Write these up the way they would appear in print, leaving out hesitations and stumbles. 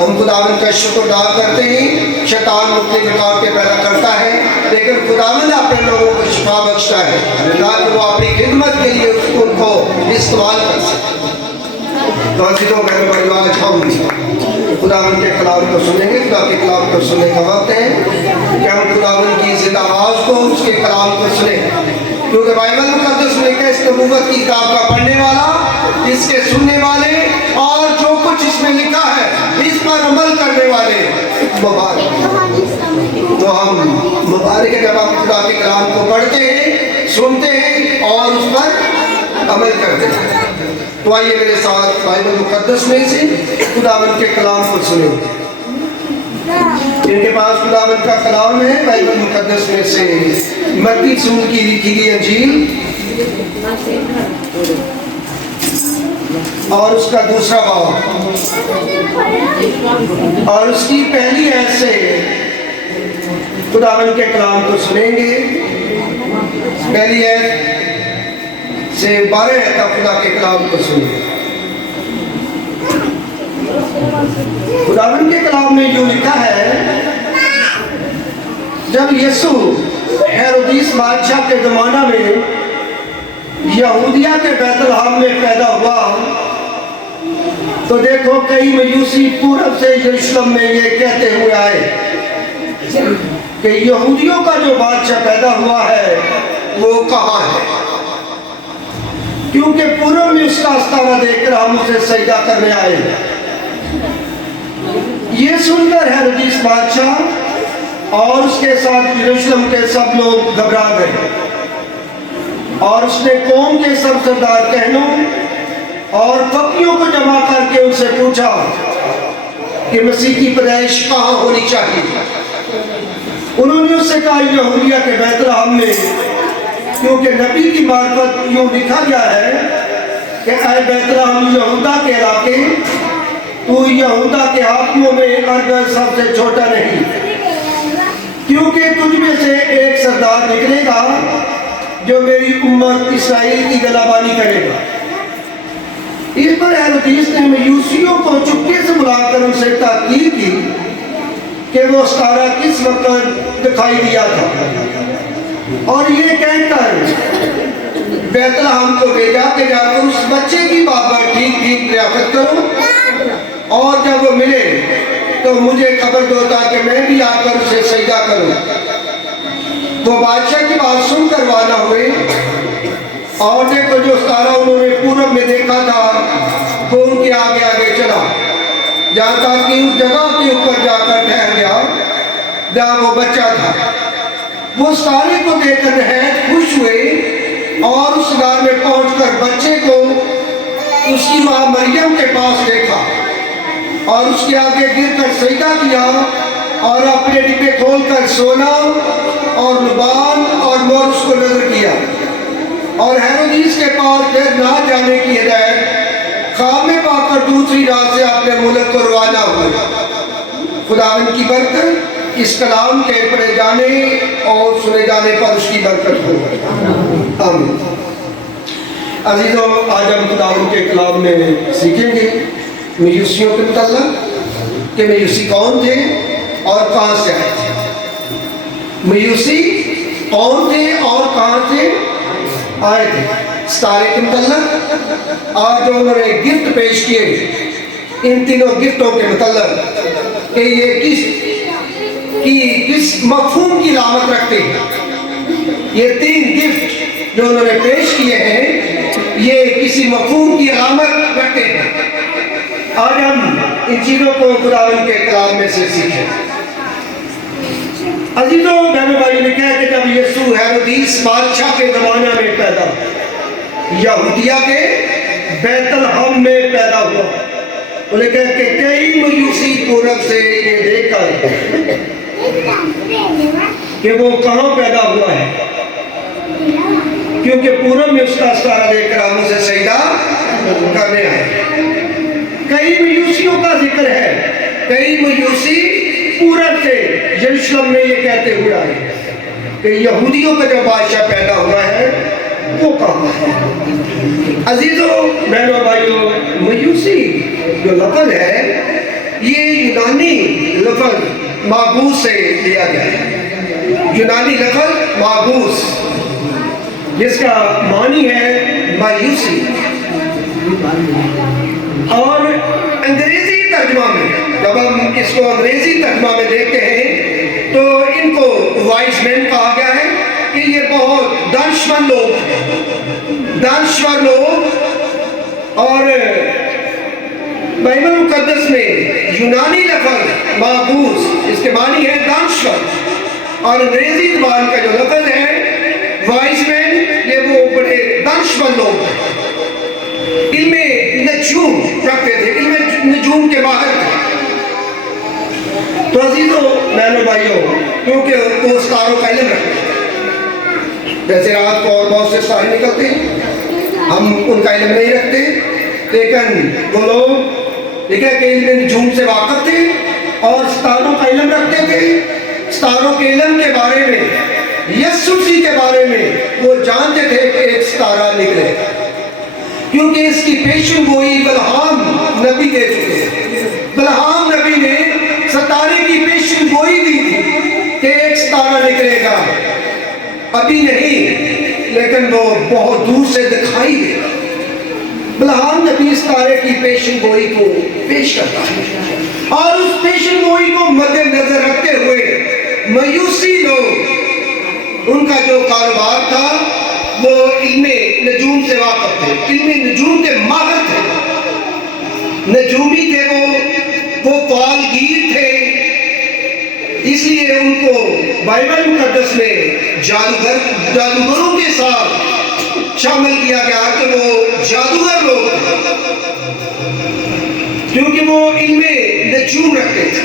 हम खुदावंद का शुक्र अदा करते हैं। शैतान मुख्तलिफ रुकावटें पैदा करता है, लेकिन खुदावंद अपने लोगों को शिफा बख्शता है ताकि वो अपनी खिदमत के लिए उनको इस्तेमाल कर सके। तो अज़ीज़ों मेरे भाइयों, आज हम खुदावंद के कलाम को सुनेंगे। खुदा के कलाम को सुनने का वक्त है कि हम खुदावंद की ज़िंदा आवाज़ को, उसके कलाम को सुने, क्योंकि बाइबल मुक़द्दस में लिखा है इस नबूवत की किताब का पढ़ने वाला, इसके सुनने वाले और जो कुछ इसमें लिखा है इस पर अमल करने वाले मुबारक। तो हम मुबारक है जब हम खुदा के कलाम को पढ़ते हैं, सुनते हैं और उस पर अमल करते हैं। तो आइए मेरे साथ बाइबल मुक़द्दस में से खुदावंद के कलाम को सुने। इनके पास खुदावंद का कलाम है बाइबल मुक़द्दस में से मत्ती रसूल की लिखी गई अंजील और उसका दूसरा बाब और उसकी पहली आयत से खुदावंद के कलाम को सुनेंगे। पहली आयत से 12 आयत तक खुदा के कलाम को सुनेंगे। खुदावंद के कलाम में यूं लिखा है, जब यीशु हेरोदिस बादशाह के ज़माना में यहूदिया के बैतलहम में पैदा हुआ, तो देखो कई मजूसी पूरब से यरूशलेम में ये कहते हुए आए कि यहूदियों का जो बादशाह पैदा हुआ है वो कहाँ है, क्योंकि पूरब में उसका आस्ताना देखकर हम उसे सजदा करने आए। ये सुनकर हेरोदिस बादशाह और उसके साथ यरूशलेम के सब लोग घबरा गए और उसने कौम के सब सरदार कहनों और फकीरों को जमा करके उनसे पूछा कि मसीह की पैदाइश कहाँ होनी चाहिए। उन्होंने उससे कहा यहूदिया के बैतलहम में, क्योंकि नबी की मार्फत यूं लिखा गया है कि ऐ बैतलहम यहूदा के इलाके, तू यहूदा के हाकिमों में अर्ग सबसे छोटा नहीं, क्योंकि तुझ में से एक सरदार निकलेगा जो मेरी उम्मत इसराइल की गलाबानी करेगा। इस पर हेरोदिस ने मजूसियों को चुपके से बुलाकर उनसे ताकीद की कि वो सितारा किस वक्त दिखाई दिया था, और ये कहकर बैतलहम को भेजा कि जाकर उस बच्चे की बाबर ठीक ठीक रियासत करो और जब वो मिले तो मुझे खबर दो ताकि मैं भी आकर उसे सजदा करूं। वो बादशाह की बात सुनकर वाला हुए और देखो जो सितारा उन्होंने पूरब में देखा था वो उनके आगे आगे चला, जहाँ तक कि उस जगह के ऊपर जाकर ठहर गया जहाँ वो बच्चा था। वो सितारे को देखकर नहायत खुश हुए और उस गांव में पहुंचकर बच्चे को उसकी माँ मरियम के पास देखा और उसके आगे गिरकर सजदा किया और अपने डिब्बे खोलकर सोना और लुबान और मोर उसको नजर किया। और हेरोदिस के पास फिर ना जाने की हिदायत ख्वाब में पाकर दूसरी रात से अपने मुल्क को रवाना हुए। खुदावंद की बरकत इस कलाम के पढ़े जाने और सुने जाने पर उसकी बरकत हो। आमीन। अजीजों, आज हम खुदावंद के कलाम में सीखेंगे मजूसियों के मुताल्लिक़ कि मजूसी कौन थे और कहाँ से आए थे। मजूसी कौन थे और कहाँ से आए थे। सितारे के मुताल्लिक़ आज जो उन्होंने गिफ्ट पेश किए, इन तीनों गिफ्टों के मुताल्लिक़ कि ये किस मफ़हूम की अलामत रखते हैं। ये तीन गिफ्ट जो उन्होंने पेश किए हैं ये किसी मफ़हूम की अलामत रखते हैं। आज हम इन चीज़ों को खुदावंद के कलाम में से सीखें। अजीजों, बहनों भाई, लिखा है कि जब यीशु हेरोदिस बादशाह के ज़माना में पैदा, यहूदिया के बैतलहम में पैदा हुआ, तो लिखा है कि कई मजूसी पूरब से ये देखकर कि वो कहाँ पैदा हुआ है, क्योंकि पूरब में उसका सितारा देखकर हम उसे सजदा करने आए। कई मजूसियों का जिक्र है, कई मजूसी पूरब से यरूशलेम में ये कहते हुए आए कि यहूदियों का जो बादशाह पैदा हुआ है वो कहाँ है। अजीजों, बहनों भाइयों, मजूसी जो लफ्ज़ है ये यूनानी लफ्ज़ मागूस से लिया गया है। यूनानी लफ्ज़ मागूस, जिसका मानी है मायूसी। और अंग्रेजी तर्जुमा में, जब हम इसको अंग्रेजी तर्जुमा में देखते हैं तो इनको वाइज मैन कहा गया है कि ये बहुत दानश्वर लोग। और बाइबल मुकद्दस में यूनानी लफ्ज़ मागूस, इसके मानी है दानश्वर, और अंग्रेजी ज़बान का जो लफ्ज़ है वाइज मैन, ये वो बड़े दानश्वर लोग हैं, इल्मे नजूम रखते थे, इल्मे नजूम के माहिर थे। तो अजीजों बहनों भाइयों, क्योंकि वो सितारों का इल्म रखते थे, जैसे रात को और बहुत से सितारे निकलते हैं, हम उनका इल्म नहीं रखते, लेकिन वो लोग देखा कि इल्मे नजूम से वाकिफ थे और सितारों का इल्म रखते थे। सितारों के इल्म के बारे में, यीशु मसीह के बारे में वो जानते थे कि एक सितारा निकलेगा, क्योंकि इसकी पेशन गोई बलहाम नबी दे चुके हैं। बलहाम नबी ने सितारे की पेशन गोई दी थी कि एक सितारा निकलेगा, अभी नहीं लेकिन वो बहुत दूर से दिखाई देगा। बलहाम नबी सितारे की पेशन गोई को पेश करता है, और उस पेशन गोई को मद्देनजर रखते हुए मयूसी लोग, उनका जो कारोबार था वो इल्मे नजूम से वाकिफ थे, इल्मे नजूम के माहिर थे, नजूमी थे, वो फालगीर थे। इसलिए उनको बाइबल मुकद्दस में जादूगरों के साथ शामिल किया गया कि वो जादूगर लोग थे, क्योंकि वो इल्मे नजूम रखते थे।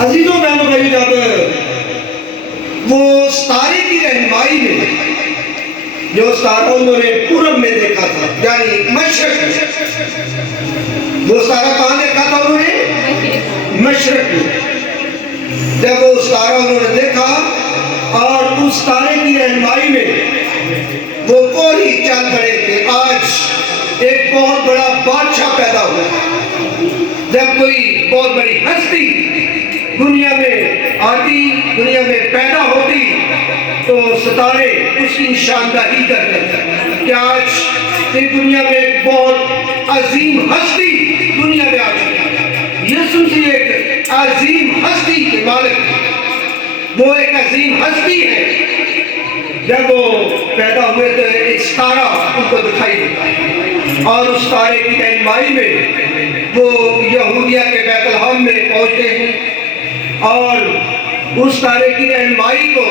अजीजों बहनों भाई, जब वो सितारे की रहनुमाई में, जो सितारा उन्होंने पूरब में देखा था, यानी मशरक में, वो सितारा कहाँ देखा था उन्होंने? मशरक में। जब वो सितारा उन्होंने देखा और उस सितारे की रहनुमाई में वो पूरी चल पड़े कि आज एक बहुत बड़ा बादशाह पैदा हुआ। जब कोई बहुत बड़ी हस्ती दुनिया में आती, दुनिया में पैदा होती, तो सितारे उसकी निशानदाही करते हैं कि आज इस दुनिया में बहुत अजीम हस्ती दुनिया में आ चुकी है। यीशु मसीह एक अजीम हस्ती के मालिक, वो एक अजीम हस्ती है। जब वो पैदा हुए तो एक सितारा उनको दिखाई देता है, और उस तारे की रहनुमाई में वो यहूदिया के बैतलहम में पहुंचते हैं, और उस तारे की रहनुमाई को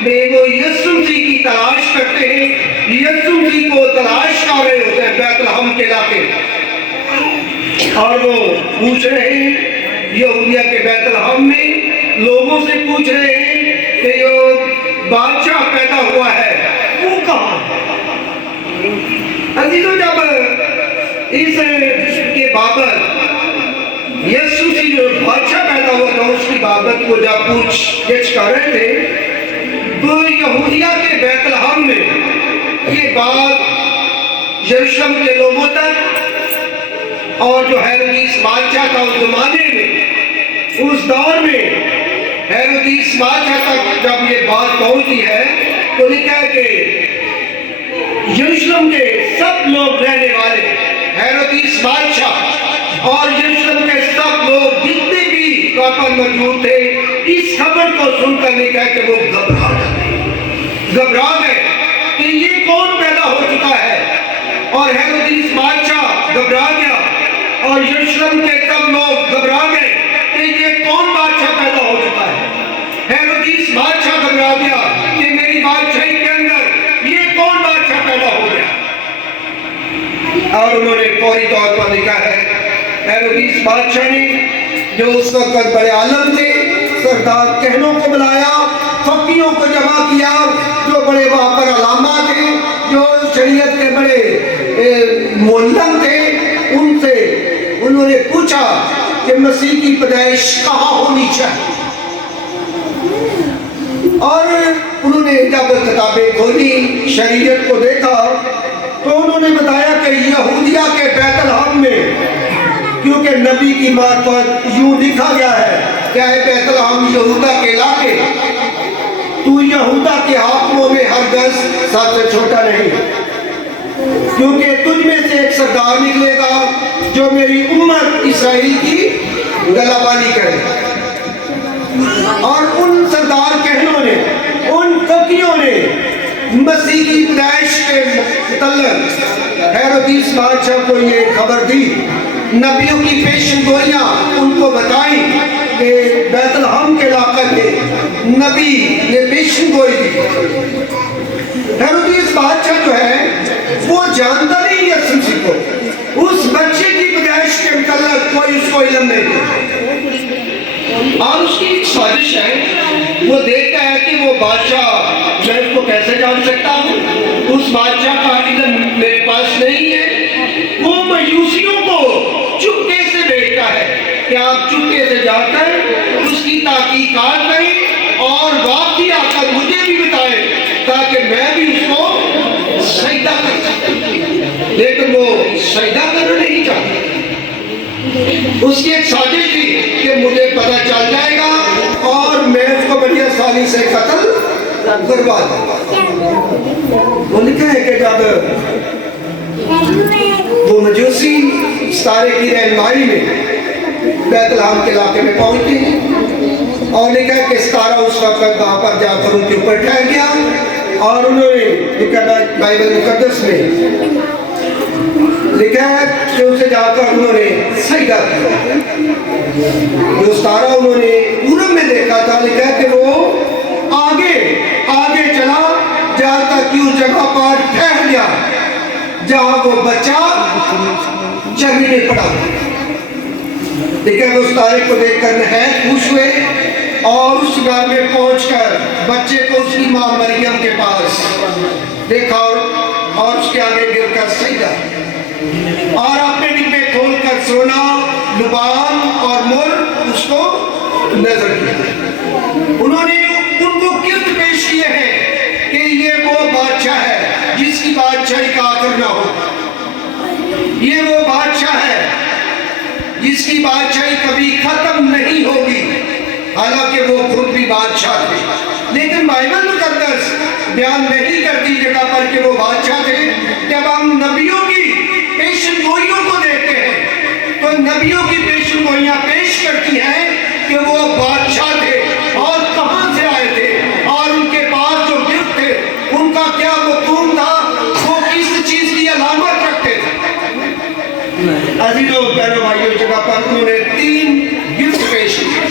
में वो यीशु मसीह की तलाश करते हैं। यीशु मसीह को तलाश कर रहे होते हैं बैतलहम के इलाके, और वो पूछ रहे हैं यहूदिया के बैतलहम में लोगों से पूछ रहे हैं कि जो बादशाह पैदा हुआ है वो कहाँ है। अजीजों, जब इस के बाबत यीशु मसीह जो बादशाह पैदा हुआ था उसकी बाबत को जब पूछ-गिछ कर रहे थे, तो यहूदिया के बैतलहम में ये बात यरूशलेम के लोगों तक, और जो हेरोदेस बादशाह था उस जमाने में, उस दौर में हेरोदेस बादशाह तक जब ये बात पहुंची है, तो लिखा है कि यरूशलेम के सब लोग रहने वाले, हेरोदेस बादशाह और यरूशलेम के सब लोग जितने भी वहाँ पर मौजूद थे, इस खबर को सुनकर लिखा है कि वो घबरा गए कि ये कौन पैदा हो चुका है। और हेरोदेस बादशाह घबरा गया, और यरूशलेम के सब लोग घबरा गए कि ये कौन बादशाह पैदा हो चुका है। हेरोदेस बादशाह घबरा गया कि मेरी बादशाही के अंदर ये कौन बादशाह पैदा हो गया। और उन्होंने फौरी तौर पर लिखा है, हेरोदेस बादशाह ने जो उस वक्त बड़े आलम थे, सरदार कहनों को बुलाया, फकीरों को जमा किया, जो बड़े वहाँ पर अलामा थे, जो शरीयत के बड़े मोल्लम थे, उनसे उन्होंने पूछा कि मसीह की पैदाइश कहाँ होनी चाहिए। और उन्होंने जब किताबें खोली, शरीयत को देखा, तो उन्होंने बताया कि यहूदिया के बैतलहम में क्योंकि नबी की मार्फत यूं लिखा गया है, क्या है, बैतलहम यहूदा के इलाके, तू यहूदा के हाकिमों में हरगिज़ सबसे छोटा नहीं, क्योंकि तुझ में से एक सरदार निकलेगा जो मेरी उम्मत इसराइल की गलाबानी करे। और उन सरदार कहनों ने, उन फकीरों ने मसीह की पैदाइश के मुतल्लिक़ हेरोदेस बादशाह को ये खबर दी, नबियों की पेशन गोइयाँ उनको बताई कि बैतलहम के इलाके में नबी ने पेशन गोई दी। हेरोदेस बादशाह जो है वो जानता नहीं यीशु मसीह को, उस बच्चे की पैदाइश के मुतल्लिक़ कोई उसको इल्म नहीं। और उसकी एक साजिश है, वो देखता है कि वो बादशाह मैं उसको कैसे जान सकता हूँ, उस बादशाह का इल्म मेरे पास नहीं है। वो मयूसियों को चुपके से भेजता है कि आप चुपके से जाकर उसकी तहकीकात करें और वापसी आकर मुझे भी बताएं ताकि मैं भी उसको सजदा कर सकूं। लेकिन वो सजदा करना नहीं चाहता। उसकी एक साजिश थी कि मुझे पता चल जाएगा और मैं उसको बड़ी आसानी से कत्ल करवा दूंगा। वो लिखा है कि जब वो मजूसी सितारे की रहनुमाई में बैतलहम के इलाके में पहुंचते हैं और लिखा है कि सितारा उस वक्त वहां पर जाकर उनके ऊपर ठहर गया और उन्होंने लिखा बाइबल मुकद्दस में लिखा है कि उसे जाकर उन्होंने सजदा किया। जो सितारा उन्होंने पूरब में देखा था, लिखा है कि वो आगे आगे चला जहां तक कि उस जगह पर ठहर गया जहां वो बच्चा जमीन में पड़ा। लेकिन वो सितारे को देखकर नहायत खुश हुए और उस घर में पहुंचकर बच्चे को उसकी मां मरियम के पास देखा और उसके आगे गिरकर सजदा और अपने डिब्बे खोलकर सोना, लुबान और मुर उसको नजर किया। उन्होंने उनको गिफ्ट पेश किए हैं कि ये वो बादशाह है जिसकी बादशाही का आखिर ना हो, ये वो बादशाह है जिसकी बादशाही कभी खत्म नहीं होगी। हालांकि वो खुद भी बादशाह थे, लेकिन बाइबल मुकद्दस बयान नहीं करती जगह पर कि वो बादशाह थे। जब हम नबियों की पेशन गोइयों को देखते हैं तो नबियों की पेशन गोइयां पेश करती हैं कि वो बादशाह थे और कहां से आए थे और उनके पास जो गिफ्ट थे उनका क्या मफहूम था, वो किस चीज की अलामत रखते थे। अजीजों बहनों भाइयों, जगह पर उन्होंने 3 गिफ्ट पेश किए।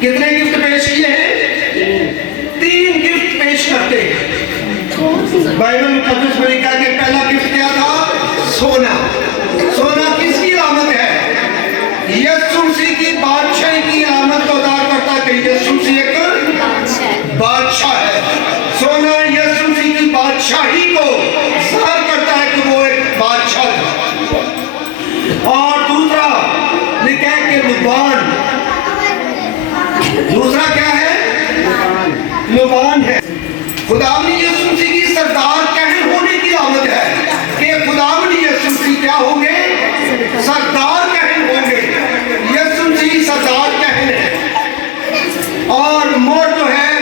कितने गिफ्ट पेश किए हैं? 3 गिफ्ट पेश करते हैं। बाइबल मुकद्दस में लिखा है कि पहला गिफ्ट क्या था? सोना। सोना किसकी अलामत है? यीशु मसीह की बादशाही की अलामत को उदार करता है कि यीशु मसीह एक बादशाह है। सोना यीशु मसीह की बादशाही को ज़ाहिर करता है कि वो एक बादशाह है। और दूसरा लिखा है कि लुबान। दूसरा क्या है? लुबान है। खुदावंद यीशु मसीह की सरदार कहन होने की आमद है कि खुदावंद यीशु मसीह क्या होंगे? सरदार कहन होंगे। यीशु मसीह सरदार कहन है और मौत जो है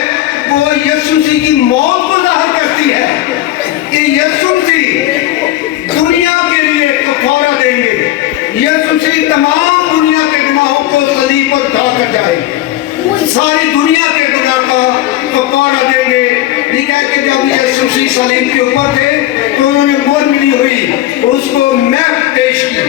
वो यीशु मसीह की मौत को जाहिर करती है कि यीशु मसीह दुनिया के लिए कफारा देंगे। यीशु मसीह तमाम दुनिया के गुनाहों को सलीब पर उठाकर जाएंगे, सारी दुनिया के गुनाह का कफारा देंगे। लिखा है कि जब यीशु मसीह सलीब के ऊपर थे तो उन्होंने मोहर मिली हुई उसको महक पेश की।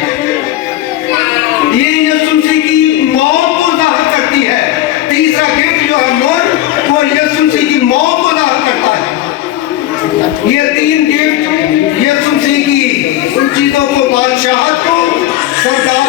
ये यीशु मसीह की मौत को जाहिर करती है। तीसरा गिफ्ट जो है मोहर, वो यीशु मसीह की मौत को जाहिर करता है। ये 3 गिफ्ट यीशु मसीह की उन चीजों को, बादशाहत को, सरदार